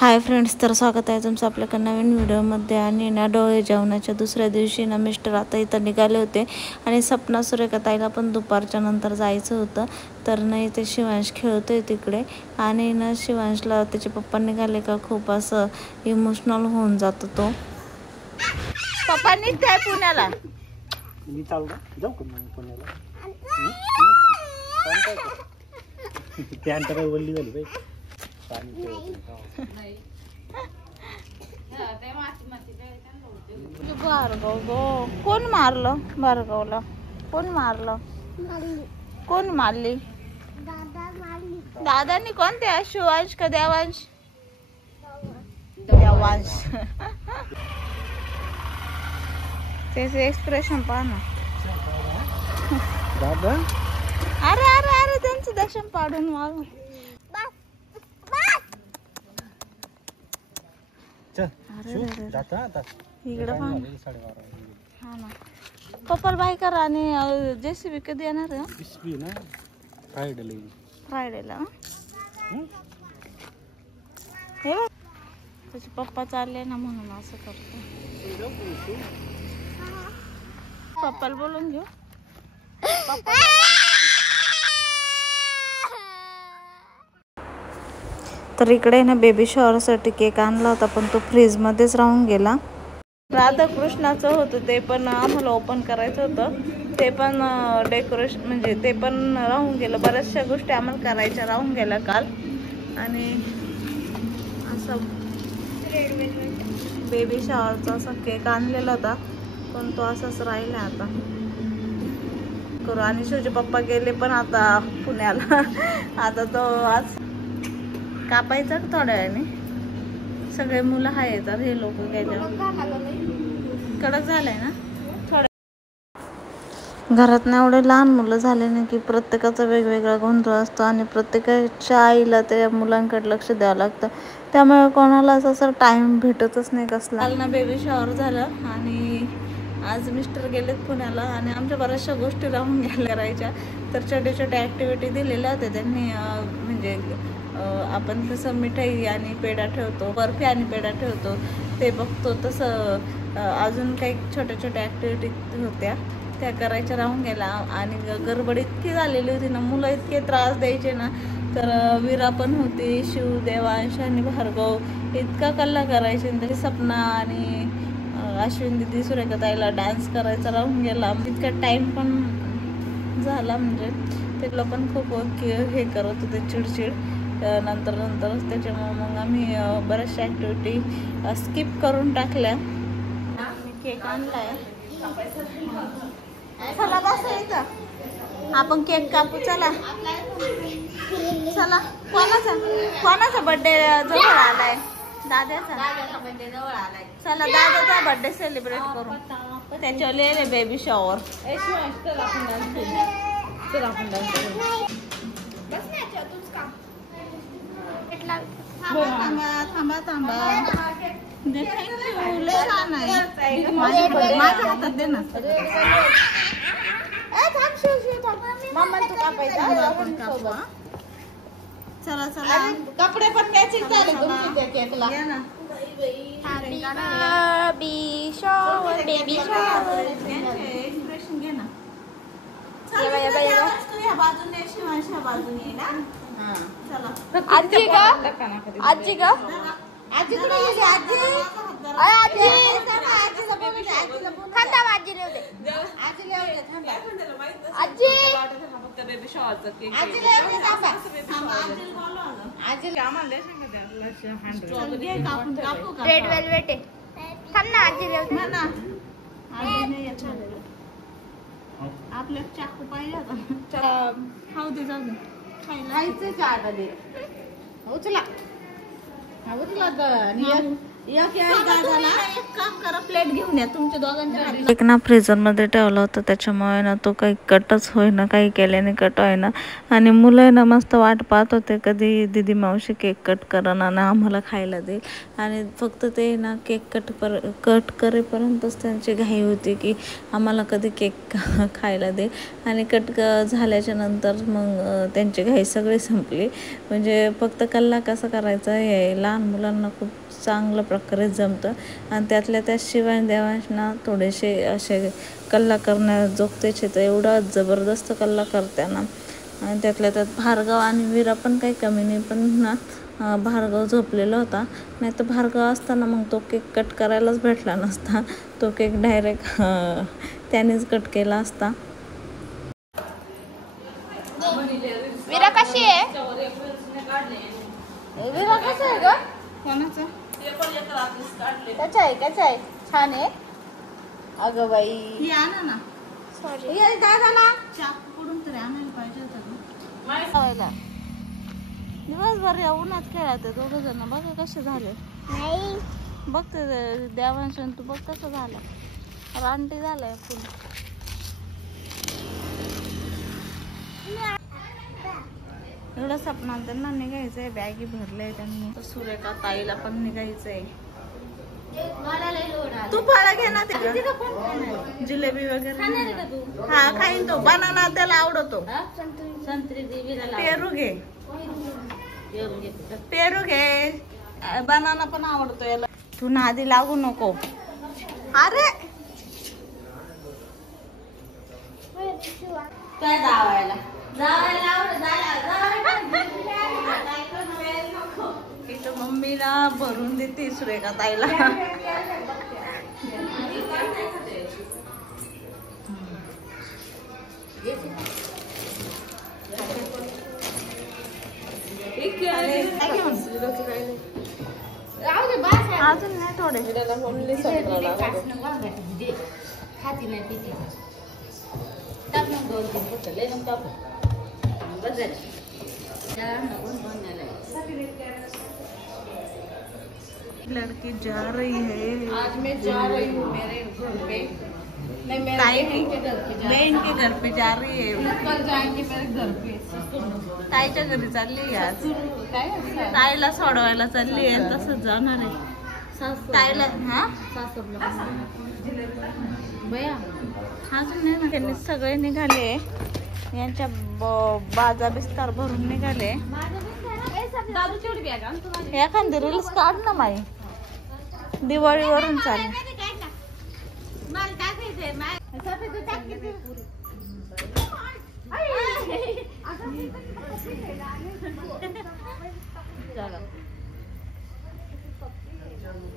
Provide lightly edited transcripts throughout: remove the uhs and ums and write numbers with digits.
Hi friends, तर स्वागत आहे तुमचं आपल्या नवीन व्हिडिओमध्ये. आणि ना डोळे जेवणाच्या दुसऱ्या दिवशी ना मिस्टर आता इथं निघाले होते आणि सपना सुरेखा ताईला पण दुपारच्या नंतर जायचं होतं. तर ना इथे शिवांश खेळतोय तिकडे आणि ना शिवांशला त्याचे पप्पा निघाले का खूप असं इमोशनल होऊन जातो तो. पप्पा निघताय पुण्याला. मी जाऊ का पुण्याला. त्यानंतर वल्ली झाली बाई. भार्गव गो, कोण मारलं भार्गवला? कोण मारलं? कोण मारली? दादानी. कोणत्या? शिवांश का देवांश? देवांश. त्याचे एक्सप्रेशन पहा ना. दादा अरे अरे अरे त्यांचं दर्शन पाडून मारू. इकडे हा ना. पप्पा बाय करा. आणि जेसीबी कधी येणार आहे? फ्रायडेला. हे बघ त्याचे पप्पा चालले ना म्हणून असं करतो. पप्पाला बोलून घेऊ. तर इकडे ना बेबी शॉवरसाठी केक आणला होता, पण तो फ्रीजमध्येच राहून गेला. राधाकृष्णाचं होतं ते पण आम्हाला ओपन करायचं होतं. ते पण डेकोरेशन म्हणजे ते पण राहून गेलं. बऱ्याचशा गोष्टी आम्हाला करायच्या राहून गेल्या काल. आणि असं बेबी शॉवरचा असा केक आणलेला होता, पण तो असाच राहिला आता करू. आणि शिवचे पप्पा गेले पण आता पुण्याला. आता तो आज कापायचा थोड्या वेळाने. सगळे मुलं आहेत तर हे लोक गेल्यावर कडक झालंय ना थोडं. घरात ना एवढे लहान मुलं झाले ना की प्रत्येकाचा वेगवेगळा गोंधळ असतो आणि प्रत्येकाच्या आईला त्या मुलांकडे लक्ष द्यावं लागतं. त्यामुळे कोणालाच असं टाइम भेटतच नाही कसला. काल ना बेबी शॉवर झालं आणि आज मिस्टर गेलेत पुण्याला आणि आमच्या बऱ्याचशा गोष्टी राहून गेल्या करायच्या. तर छोट्या छोट्या ॲक्टिव्हिटी दिलेल्या होत्या त्यांनी. म्हणजे आपण कसं मिठाई आणि पेढा ठेवतो, बर्फी आणि पेढा ठेवतो ते बघतो, तसं अजून काही छोट्या छोट्या ॲक्टिव्हिटी होत्या त्या करायच्या राहून गेला. आणि गडबड इतकी झालेली होती ना, मुलं इतके त्रास द्यायचे ना. तर विरा पण होती, शिव, देवांश आणि भार्गव इतका कल्ला करायचे. तरी सपना आणि अश्विन दिदी, सुरेखा ताईला डान्स करायचा राहून गेला. इतका टाईम पण झाला. म्हणजे ते लोक पण खूप हे करत होते, चिडचिड. नंतर त्याच्यामुळे मग आम्ही बऱ्याचशा ॲक्टिव्हिटी स्किप करून टाकल्या. केक आणलाय. चला बस इथं आपण केक कापू. चला चला. कोणाचा बर्थडे जवळ आलाय? दादाचा बर्थडे जवळ आलाय. चला दादाचा बर्थडे सेलिब्रेट करू. त्याच्यावर लिहिले बेबी शॉवर. थांबा थांबा. माझ्या हातात दे ना. चला चला. कपडे पण मॅचिंग झाले तुमचे त्या केकला. Baby shower, baby shower. Expression घे ना. ह्या बाजूने शिवांशा बाजूने ना. आजी का? आजी का? आजी कुठे गेली? आजी आजी थांबा. आजी लिहू दे. आजी लिहू दे. थांबा. आजी फक्त बेबी शॉवरचा केक. आजी लिहू दे. थांबा. आजी आम्हाला कापू का? रेड वेलवेट आहे. थांब ना. आजी लिहू दे ना. आजी नाही येत झालेलं. आपल्या चाकू पाहिजे होता. खाऊ दे, जाऊ दे. खायचं चाट दे. उचला उचला. एक ना फ्रीझर मध्ये ठेवला होता, त्याच्यामुळे ना तो काही कटच होईना, काही केल्याने कट होईना. आणि मुलं ना मस्त वाट पाहत होते कधी दीदी मावशी केक कट करणं ना आम्हाला खायला देईल. आणि फक्त ते ना केक कट करेपर्यंतच त्यांची घाई होती की आम्हाला कधी केक खायला दे. आणि कट झाल्याच्या नंतर मग त्यांची घाई सगळी संपली. म्हणजे फक्त कल्ला कसा करायचा हे लहान मुलांना खूप चांगल्या प्रकारे जमतं. आणि त्यातल्या त्या शिवाय देवांना थोडेसे असे कल्ला करण्याजोगतेचे, तर एवढा जबरदस्त कल्ला करते ना. आणि त्यातल्या त्यात भार्गव आणि वीरा पण काही कमी नाही. पण ना भार्गव झोपलेला होता, नाही तर भार्गव असताना मग तो केक कट करायलाच भेटला नसता. तो केक डायरेक्ट त्यानेच कट केला असता. वीरा कशी आहे? वीरा कसं आहे ग? कोणाचं? त्याचं आहे छान आहे. अगं बाई आणा ना. सॉरी दादाला चाकू कुठून तरी आणायला पाहिजे होतं. दिवसभर या उन्हात खेळात दोघं जण. बघा कसे झाले. बघ ते देवांश तू बघ कसं झालं. रानटी झालाय फुल. एवढं सपनाला त्यांना निघायचंय. बॅगी भरले त्यांनी. तर सुरेखा ताईला पण निघायचंय. तू फळं घे ना. जिलेबी वगैरे हा खाईन तो. बनाना त्याला आवडतो. पेरू घे. पेरू घे. बनाना पण आवडतो याला. तू नादी लागू नको. अरे काय जावायला इथं मम्मीला भरून देते सुरेखा ताईला. अजून नाही थोडे. लड़की जा रही है. आज मैं जा रही हूँ मेरे घर पे. नहीं मैं बहन के घर पे जा रही है. कल जाएंगे मेरे घर पे. ताईच्या घरी चालली आज. ताईला सोडवायला चालली आहे. तसंच जाणार आहे ताईला. हा बया अजून नाही ना. त्यांनी सगळे निघाले. यांच्या बाजा बिस्तार भरून निघाले. एखादी रील्स काढ ना माई. दिवाळीवरून चालेल.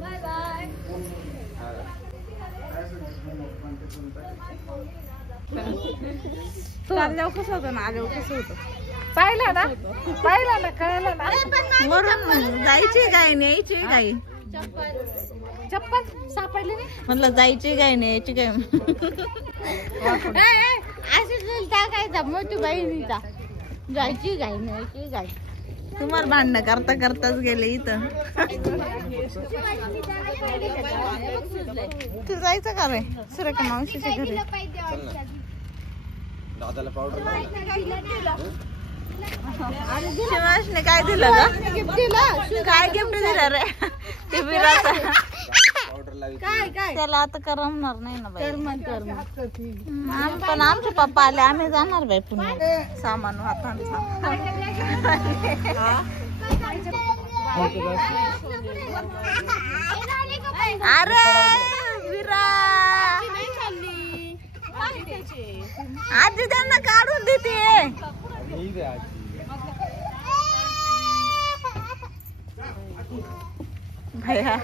Bye bye. चालल्यावर कसं होतं ना आल्यावर कसं होतं. पाहिलं ना कळलं ना. वरून जायची गाय न्यायची गाय. चप्पल सापडली नाही म्हणलं. जायची गाय न्यायची गाय. अशीच टाकायचा मोठी बहिणीचा. जायची गाय न्यायची गाय. तुम्हाला भांडणं करता करताच गेले इथं. तू जायचं का रे सुरेखा मावशीच्या घरी. शिवाशने काय दिलं ग? काय गिफ्ट दिलं रे? ते विराचा. त्याला आता करमणार नाही ना बाई. पण आमचे पप्पा आले. आम्ही जाणार बाई पुन्हा सामान हातांचा. अरे विरा आजी त्यांना काढून देते. भैया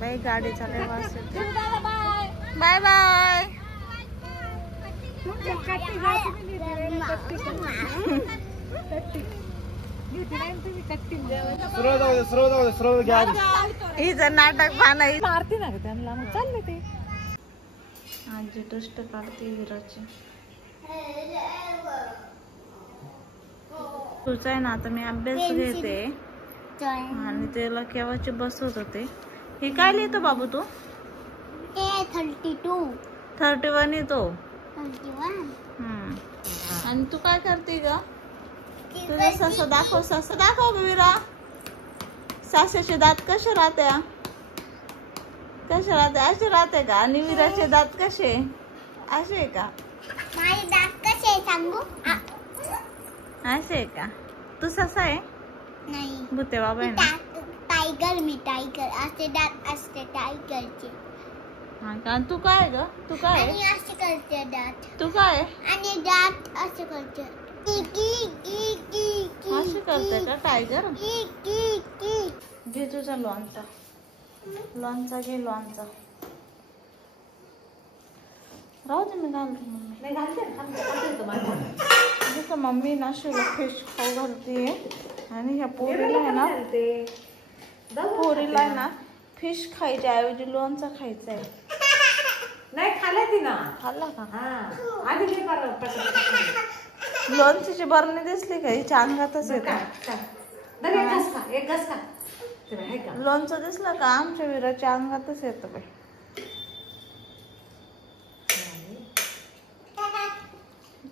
बाई गाडी चालवायला. Bye bye. हिचं नाटक पाहणं मारती ना त्यांना. मग चालले ते. आजी दृष्ट काढते विराची. तुझा आहे ना, आता मी अभ्यास घेते आणि त्याला केव्हाची बसवत होते. हे काय लिहितो बाबू तू? 32 31 येतो. 31. आणि तू काय करते ग? तुझा ससा दाखव, ससा दाखव ग विरा. सासाचे दात कसे राहते? कसे राहते? असे राहते का? आणि विराचे दात कसे? असे आहे का? माझे दात कसे सांगू? असे आहे का? तू ससा आहे? नाही, भूते बाबा आहे ना? टायगर. मी टायगर. असे दात असते टायगरचे. हा का? आणि तू काय ग? तू काय आहे? आणि असे करते दात. तू काय आहे? आणि दात असे करते. अशी करते का टायगर? की. घे तुझा लोणचा. लोणचा घे, लोणचा. राहू दे, मी घालते मम्मी. जसं मम्मी ना शिवला फिश खाऊ घालते आणि ह्या पोरीला आहे ना, पोरीला आहे ना फिश खायच्या ऐवजी लोणचा खायचा आहे. नाही खाल्ला ती ना. खाल्ला का? आधी जे लोणच्याची बरणी दिसली का? हिच्या अंगातच येत. एक घास खा. लोणचं दिसलं का आमच्या विराच्या अंगातच येतं बाई.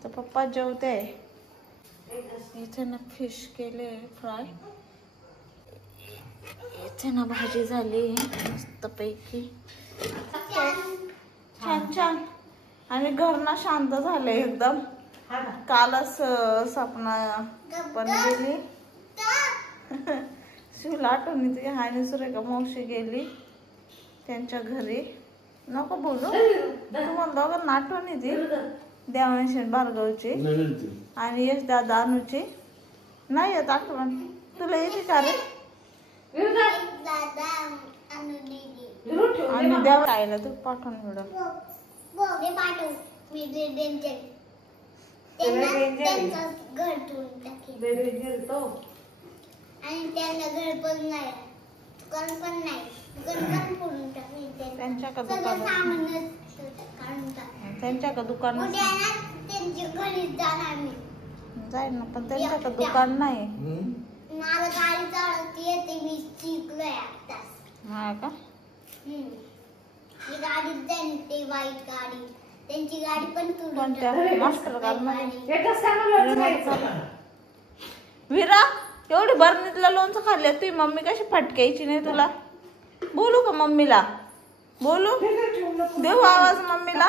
तर पप्पा जेवते. इथे ना फिश केले फ्राय. इथे ना भाजी झाली मस्त पैकी. छान छान. आणि घर ना शांत झाले एकदम. कालच सपना पण गेली. शिवला आठवणी ती आणि सुरेखा मावशी गेली त्यांच्या घरी. नको बोलू, तुम्हाला दोघांना आठवण येते. देवांशी भार्गवची आणि यश दादा अनुची नाही येत आठवण. तुला येते का रे? आणि देवा आईला तू पाठवून व्हिडिओ. घर ठेवून टाकेल. आणि त्यांना घर पण नाही, दुकान पण नाही. दुकान फोडून टाकले. त्यांच्या का सगळं दुकानात? सामान काढून टाकले. त्यांच्या का दुकान? उद्या ना त्यांच्या घरी जाणार मी. जाईल ना, पण त्यांच्या का दुकान नाही. मला गाडी चालवती येते, मी शिकलोय आताच. हा का? मी गाडीत जाईन. ते व्हाईट गाडी, त्यांची गाडी पण कोणत्या? मास्टर कार मध्ये. एक विरा, एवढी बरणीतलं लोणचं खाल्लं तुझी मम्मी कशी फटकायची नाही तुला? बोलू का मम्मीला? बोलू? देऊ आवाज मम्मीला?